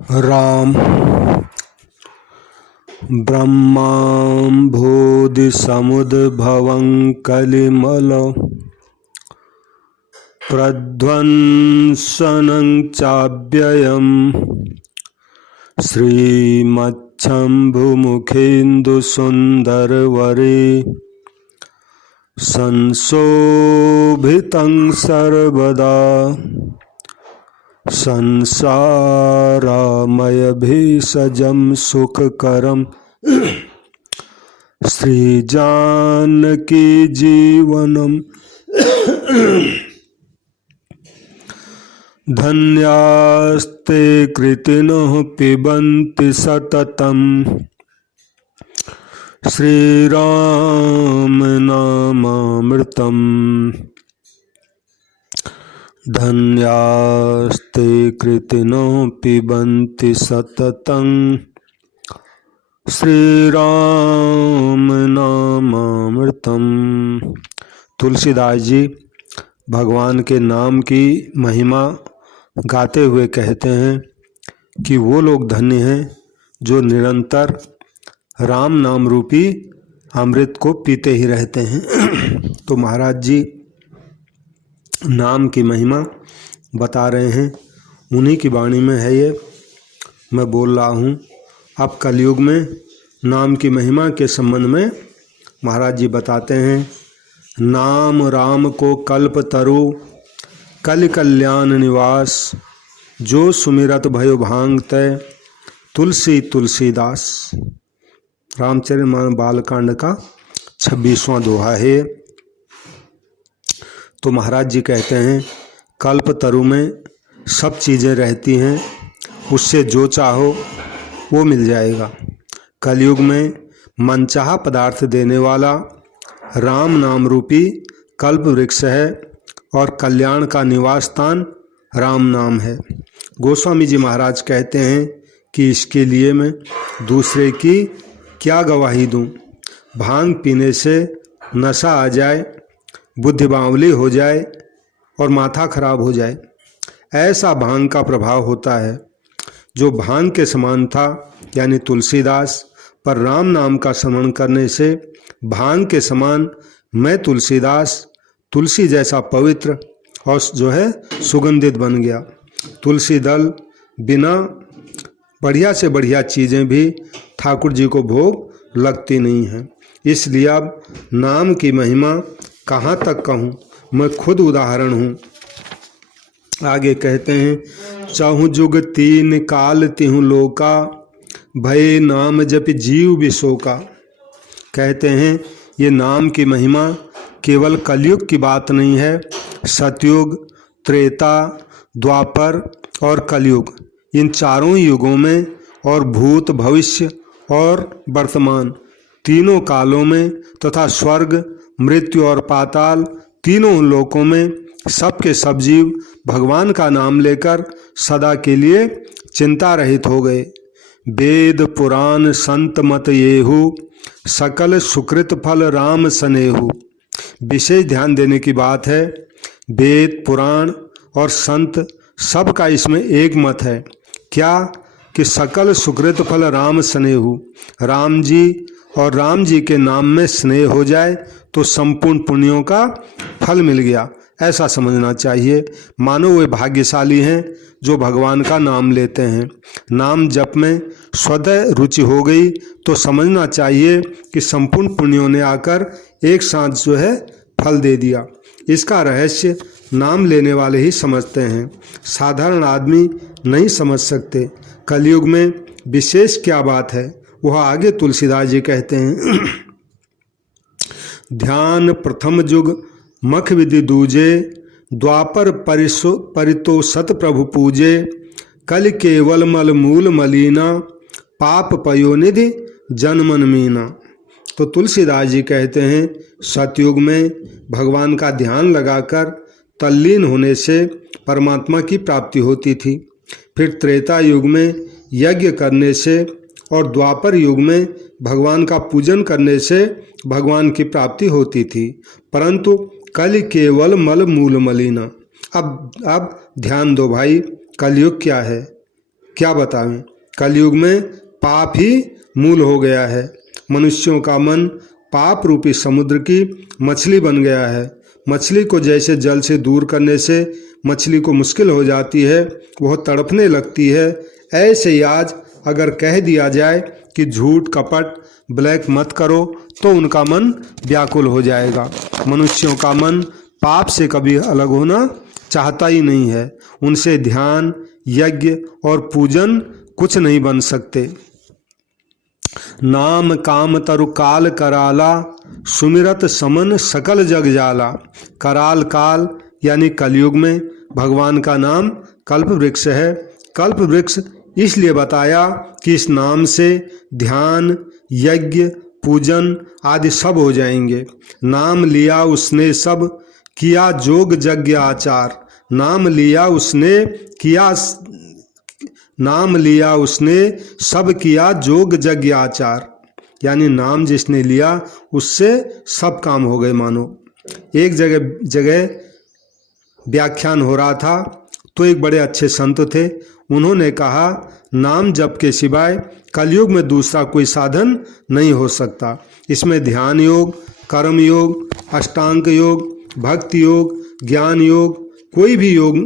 राम ब्रह्माम्भोधिसमुद्भवं कलिमल प्रध्वंसनं चाव्ययम् श्रीमच्छम्भुमुखेन्दुसुन्दरवरे संशोभितं सर्वदा संसारमयभेषजं सुखकरं श्रीजानकी जीवनम् धन्यास्ते कृतिनः पिबन्ति सततं श्रीराम नामामृतम् धन्यास्ते कृतिनः पिबन्ति सततं श्रीराम नामामृतम्। तुलसीदास जी भगवान के नाम की महिमा गाते हुए कहते हैं कि वो लोग धन्य हैं जो निरंतर राम नाम रूपी अमृत को पीते ही रहते हैं। तो महाराज जी नाम की महिमा बता रहे हैं, उन्हीं की वाणी में है ये मैं बोल रहा हूँ। अब कलयुग में नाम की महिमा के संबंध में महाराज जी बताते हैं, नाम राम को कल्प तरु कल कल्याण निवास, जो सुमिरत भयो भांग तय तुलसी तुलसीदास। रामचरितमानस बालकांड का 26वां दोहा है। तो महाराज जी कहते हैं कल्प तरु में सब चीज़ें रहती हैं, उससे जो चाहो वो मिल जाएगा। कलयुग में मनचाहा पदार्थ देने वाला राम नाम रूपी कल्प वृक्ष है और कल्याण का निवास स्थान राम नाम है। गोस्वामी जी महाराज कहते हैं कि इसके लिए मैं दूसरे की क्या गवाही दूं। भांग पीने से नशा आ जाए, बुद्धि बावली हो जाए और माथा खराब हो जाए, ऐसा भांग का प्रभाव होता है। जो भांग के समान था यानी तुलसीदास, पर राम नाम का स्मरण करने से भांग के समान मैं तुलसीदास तुलसी जैसा पवित्र और जो है सुगंधित बन गया। तुलसी दल बिना बढ़िया से बढ़िया चीज़ें भी ठाकुर जी को भोग लगती नहीं हैं। इसलिए अब नाम की महिमा कहाँ तक कहूँ, मैं खुद उदाहरण हूँ। आगे कहते हैं, चाहूँ जुग तीन काल तिहु लोका, भय नाम जप जीव विशोका। कहते हैं ये नाम की महिमा केवल कलयुग की बात नहीं है, सतयुग, त्रेता, द्वापर और कलयुग, इन चारों युगों में और भूत भविष्य और वर्तमान तीनों कालों में तथा स्वर्ग, मृत्यु और पाताल तीनों लोकों में सबके सब जीव भगवान का नाम लेकर सदा के लिए चिंता रहित हो गए। वेद पुराण संत मत येहु, सकल सुकृत फल राम सनेहु। विशेष ध्यान देने की बात है, वेद पुराण और संत सबका इसमें एक मत है। क्या कि सकल सुकृत फल राम स्नेहु, राम जी और राम जी के नाम में स्नेह हो जाए तो संपूर्ण पुण्यों का फल मिल गया, ऐसा समझना चाहिए। मानो वे भाग्यशाली हैं जो भगवान का नाम लेते हैं। नाम जप में स्वतः रुचि हो गई तो समझना चाहिए कि संपूर्ण पुण्यों ने आकर एक साथ जो है फल दे दिया। इसका रहस्य नाम लेने वाले ही समझते हैं, साधारण आदमी नहीं समझ सकते। कलयुग में विशेष क्या बात है वह आगे तुलसीदास जी कहते हैं। ध्यान प्रथम जुग मख विधि दूजे, द्वापर परितो सत प्रभु पूजे, कल केवल मल मूल मलीना, पाप पयोनिधि जनमन मीना। तो तुलसीदास जी कहते हैं सतयुग में भगवान का ध्यान लगाकर तल्लीन होने से परमात्मा की प्राप्ति होती थी। फिर त्रेता युग में यज्ञ करने से और द्वापर युग में भगवान का पूजन करने से भगवान की प्राप्ति होती थी, परंतु कल केवल मल मूल मलिना। अब ध्यान दो भाई, कलयुग क्या है क्या बताएं। कलयुग में पाप ही मूल हो गया है। मनुष्यों का मन पाप रूपी समुद्र की मछली बन गया है। मछली को जैसे जल से दूर करने से मछली को मुश्किल हो जाती है, वह तड़पने लगती है, ऐसे ही आज अगर कह दिया जाए कि झूठ कपट ब्लैक मत करो तो उनका मन व्याकुल हो जाएगा। मनुष्यों का मन पाप से कभी अलग होना चाहता ही नहीं है। उनसे ध्यान, यज्ञ और पूजन कुछ नहीं बन सकते। नाम काम तरु काल कराला, सुमिरत समन सकल जग जाला। कराल काल यानी कलयुग में भगवान का नाम कल्प वृक्ष है। कल्प वृक्ष इसलिए बताया कि इस नाम से ध्यान, यज्ञ, पूजन आदि सब हो जाएंगे। नाम लिया उसने सब किया जोग यज्ञ आचार। नाम लिया उसने सब किया जोग यज्ञ आचार, यानी नाम जिसने लिया उससे सब काम हो गए। मानो एक जगह व्याख्यान हो रहा था तो एक बड़े अच्छे संत थे, उन्होंने कहा नाम जप के सिवाय कलयुग में दूसरा कोई साधन नहीं हो सकता। इसमें ध्यान योग, कर्म योग, अष्टांग योग, भक्ति योग, ज्ञान योग, कोई भी योग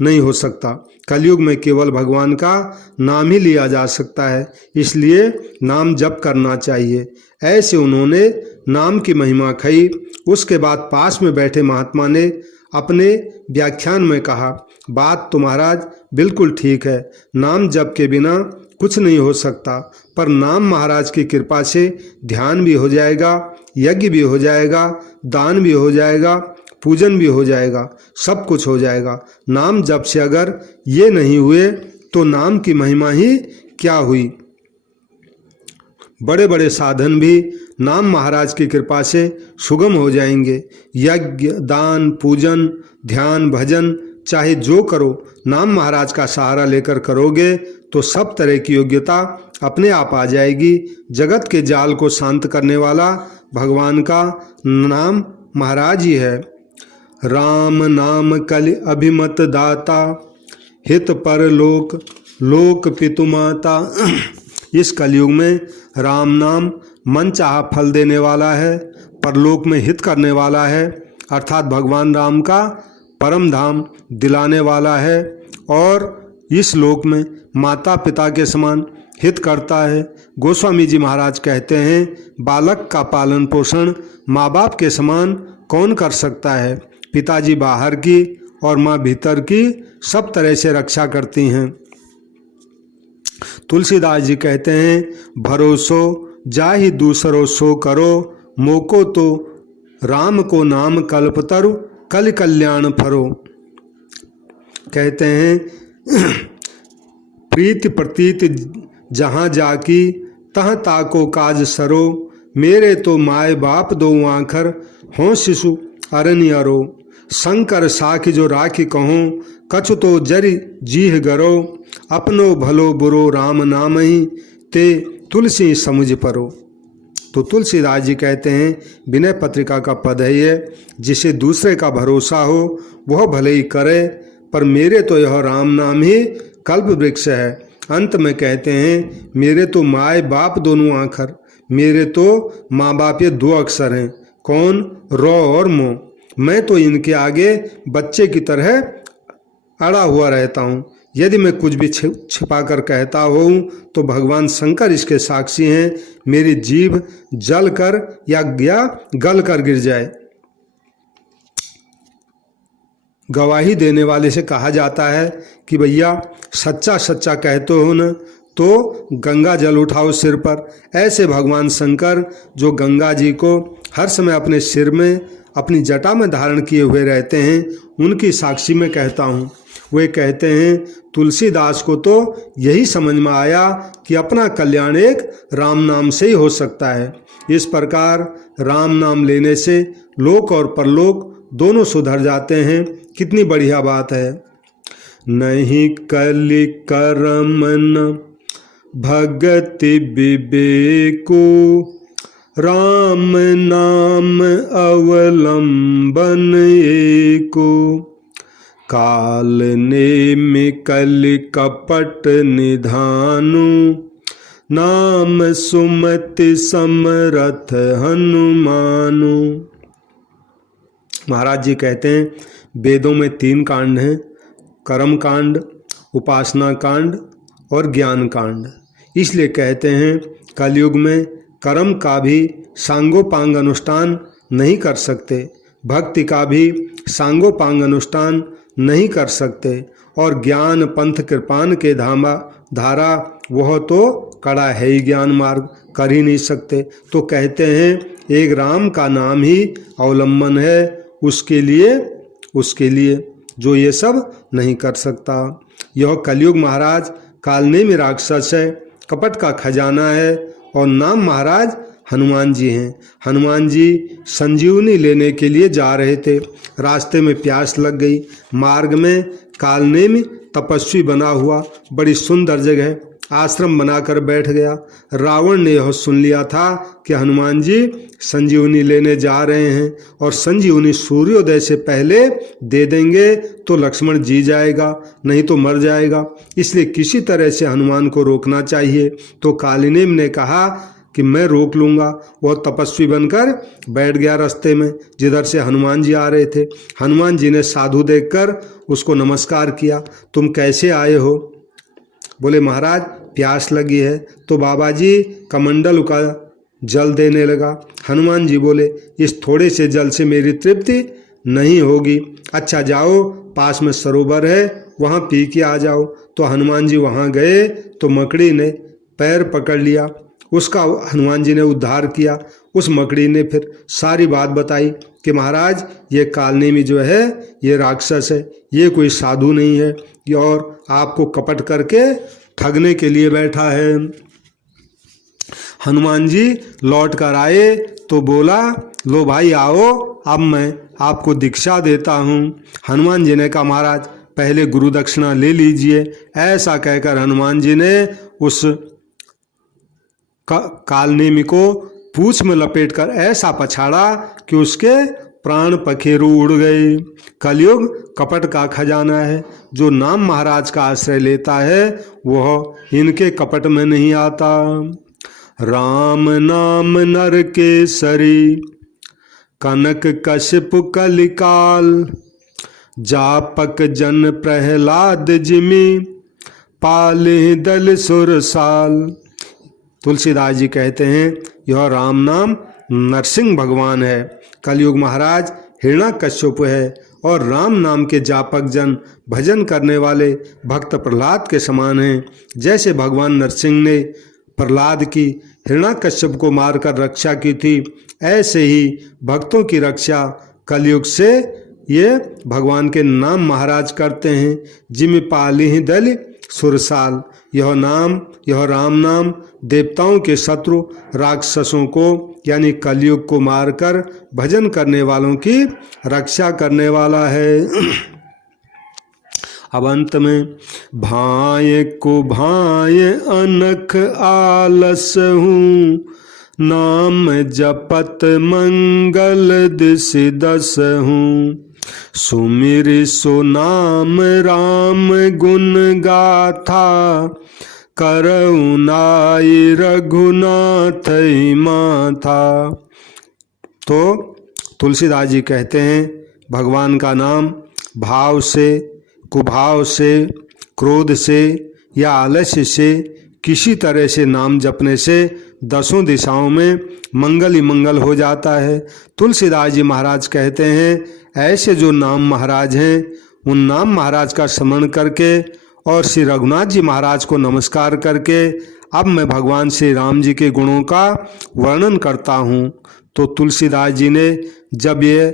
नहीं हो सकता। कलयुग में केवल भगवान का नाम ही लिया जा सकता है, इसलिए नाम जप करना चाहिए। ऐसे उन्होंने नाम की महिमा कही। उसके बाद पास में बैठे महात्मा ने अपने व्याख्यान में कहा, बात तो महाराज बिल्कुल ठीक है, नाम जप के बिना कुछ नहीं हो सकता, पर नाम महाराज की कृपा से ध्यान भी हो जाएगा, यज्ञ भी हो जाएगा, दान भी हो जाएगा, पूजन भी हो जाएगा, सब कुछ हो जाएगा। नाम जप से अगर ये नहीं हुए तो नाम की महिमा ही क्या हुई। बड़े बड़े साधन भी नाम महाराज की कृपा से सुगम हो जाएंगे। यज्ञ, दान, पूजन, ध्यान, भजन चाहे जो करो, नाम महाराज का सहारा लेकर करोगे तो सब तरह की योग्यता अपने आप आ जाएगी। जगत के जाल को शांत करने वाला भगवान का नाम महाराज ही है। राम नाम कलि अभिमत दाता, हित पर लोक लोक पितु माता। इस कलयुग में राम नाम मन चाहा फल देने वाला है, परलोक में हित करने वाला है, अर्थात भगवान राम का परम धाम दिलाने वाला है, और इस लोक में माता पिता के समान हित करता है। गोस्वामी जी महाराज कहते हैं, बालक का पालन पोषण माँ बाप के समान कौन कर सकता है। पिताजी बाहर की और माँ भीतर की सब तरह से रक्षा करती हैं। तुलसीदास जी कहते हैं, भरोसो जाहि दूसरो सो करो, मोको तो राम को नाम कल्पतरु कल कल्याण फरो। कहते हैं, प्रीति प्रतीत जहाँ जाकी तहाँ ताको काज सरो, मेरे तो माए बाप दो आँखर हों शिशु अरनियरो। शंकर साखी जो राखी कहो, कछु तो जरि जीह गरो, अपनो भलो बुरो राम नाम ही ते तुलसी समुझ परो। तो तुलसीदास जी कहते हैं, विनय पत्रिका का पद है ये, जिसे दूसरे का भरोसा हो वह भले ही करे, पर मेरे तो यह राम नाम ही कल्प वृक्ष है। अंत में कहते हैं, मेरे तो माए बाप दोनों आखर, मेरे तो माँ बाप ये दो अक्षर हैं, कौन, रौ और मो। मैं तो इनके आगे बच्चे की तरह अड़ा हुआ रहता हूँ। यदि मैं कुछ भी छिपा कर कहता हूँ तो भगवान शंकर इसके साक्षी हैं। मेरी जीभ जल कर या गल कर गिर जाए। गवाही देने वाले से कहा जाता है कि भैया सच्चा सच्चा कहते हो न तो गंगा जल उठाओ सिर पर। ऐसे भगवान शंकर जो गंगा जी को हर समय अपने सिर में अपनी जटा में धारण किए हुए रहते हैं, उनकी साक्षी में कहता हूँ। वे कहते हैं, तुलसीदास को तो यही समझ में आया कि अपना कल्याण एक राम नाम से ही हो सकता है। इस प्रकार राम नाम लेने से लोक और परलोक दोनों सुधर जाते हैं। कितनी बढ़िया बात है। नहीं कलि करम न भगति विवेको, राम नाम अवलंबन एको। काल नेमि कलि कपट निधानु, नाम सुमति समरथ हनुमानु। महाराज जी कहते हैं वेदों में 3 कांड हैं, कर्म कांड, उपासना कांड और ज्ञान कांड। इसलिए कहते हैं कलयुग में कर्म का भी सांगोपांग अनुष्ठान नहीं कर सकते, भक्ति का भी सांगोपांग अनुष्ठान नहीं कर सकते, और ज्ञान पंथ कृपान के धारा वह तो कड़ा है ही ज्ञान मार्ग, कर ही नहीं सकते। तो कहते हैं एक राम का नाम ही अवलंबन है उसके लिए जो ये सब नहीं कर सकता। यह कलयुग महाराज कालनेमि राक्षस है, कपट का खजाना है, और नाम महाराज हनुमान जी हैं। हनुमान जी संजीवनी लेने के लिए जा रहे थे, रास्ते में प्यास लग गई। मार्ग में कालनेमि तपस्वी बना हुआ बड़ी सुंदर जगह आश्रम बनाकर बैठ गया। रावण ने यह सुन लिया था कि हनुमान जी संजीवनी लेने जा रहे हैं, और संजीवनी सूर्योदय से पहले दे देंगे तो लक्ष्मण जी जाएगा, नहीं तो मर जाएगा। इसलिए किसी तरह से हनुमान को रोकना चाहिए। तो कालनेमि ने कहा कि मैं रोक लूँगा। वह तपस्वी बनकर बैठ गया रास्ते में जिधर से हनुमान जी आ रहे थे। हनुमान जी ने साधु देखकर उसको नमस्कार किया। तुम कैसे आए हो? बोले महाराज प्यास लगी है। तो बाबा जी कमंडल का जल देने लगा। हनुमान जी बोले इस थोड़े से जल से मेरी तृप्ति नहीं होगी, अच्छा जाओ पास में सरोवर है वहाँ पी के आ जाओ। तो हनुमान जी वहाँ गए तो मकड़ी ने पैर पकड़ लिया, उसका हनुमान जी ने उद्धार किया। उस मकड़ी ने फिर सारी बात बताई कि महाराज ये कालनेमि जो है ये राक्षस है, ये कोई साधु नहीं है, ये और आपको कपट करके ठगने के लिए बैठा है। हनुमान जी लौट कर आए तो बोला लो भाई आओ, अब मैं आपको दीक्षा देता हूँ। हनुमान जी ने कहा महाराज पहले गुरु दक्षिणा ले लीजिए। ऐसा कहकर हनुमान जी ने उस कालनेमि को पूंछ में लपेटकर ऐसा पछाड़ा कि उसके प्राण पखेरु उड़ गए। कलयुग कपट का खजाना है, जो नाम महाराज का आश्रय लेता है वह इनके कपट में नहीं आता। राम नाम नर केसरी, कनक कश्यप कलिकाल, जापक जन प्रहलाद जिमि, पाले दल सुरसाल। तुलसीदास जी कहते हैं यह राम नाम नरसिंह भगवान है, कलयुग महाराज हिरण्याकश्यप है, और राम नाम के जापक जन भजन करने वाले भक्त प्रहलाद के समान हैं। जैसे भगवान नरसिंह ने प्रहलाद की हिरण्याकश्यप को मारकर रक्षा की थी, ऐसे ही भक्तों की रक्षा कलयुग से ये भगवान के नाम महाराज करते हैं। जिम पाली दल सुरसाल, यह राम नाम देवताओं के शत्रु राक्षसों को यानी कलयुग को मारकर भजन करने वालों की रक्षा करने वाला है। अब अंत में भाय को भाय अनख आलस हूँ, नाम जपत मंगल दिस दस हूँ, सुमिर सो नाम राम गुण गाथा, करुणाई रघुनाथ माथा। तो तुलसीदास जी कहते हैं भगवान का नाम भाव से, कुभाव से, क्रोध से या आलस्य से किसी तरह से नाम जपने से दसों दिशाओं में मंगल ही मंगल हो जाता है। तुलसीदास जी महाराज कहते हैं ऐसे जो नाम महाराज हैं उन नाम महाराज का स्मरण करके और श्री रघुनाथ जी महाराज को नमस्कार करके अब मैं भगवान श्री राम जी के गुणों का वर्णन करता हूँ। तो तुलसीदास जी ने जब ये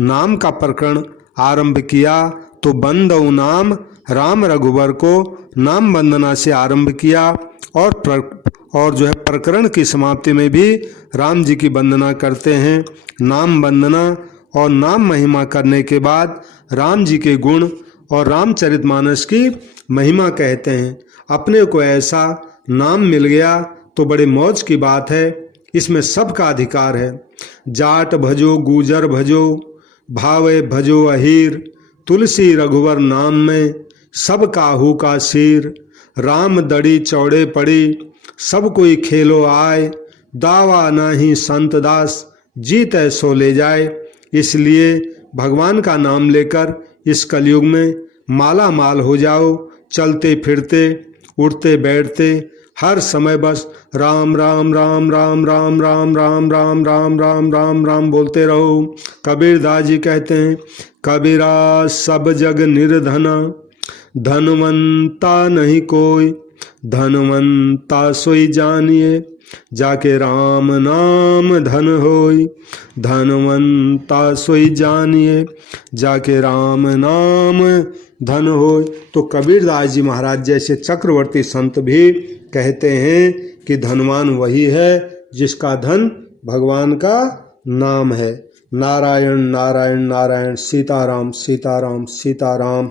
नाम का प्रकरण आरंभ किया तो बंदौ नाम राम रघुवर को नाम वंदना से आरंभ किया और जो है प्रकरण की समाप्ति में भी राम जी की वंदना करते हैं। नाम वंदना और नाम महिमा करने के बाद राम जी के गुण और रामचरितमानस की महिमा कहते हैं। अपने को ऐसा नाम मिल गया तो बड़े मौज की बात है, इसमें सबका अधिकार है। जाट भजो, गुजर भजो, भावे भजो अहीर, तुलसी रघुवर नाम में सब काहू का सिर। राम दड़ी चौड़े पड़ी सब कोई खेलो आए। दावा नाही संत दास जीत सो ले जाए। इसलिए भगवान का नाम लेकर इस कलयुग में माला माल हो जाओ। चलते फिरते उठते बैठते हर समय बस राम राम राम राम राम राम राम राम राम राम राम राम बोलते रहो। कबीरदास जी कहते हैं, कबीरा सब जग निर्धना, धनवंता नहीं कोई। धनवंता सोई जानिए, जाके राम नाम धन होई। धनवंता सोई जानिए, जाके राम नाम धन होय। तो कबीरदास जी महाराज जैसे चक्रवर्ती संत भी कहते हैं कि धनवान वही है जिसका धन भगवान का नाम है। नारायण नारायण नारायण, सीताराम सीताराम सीताराम।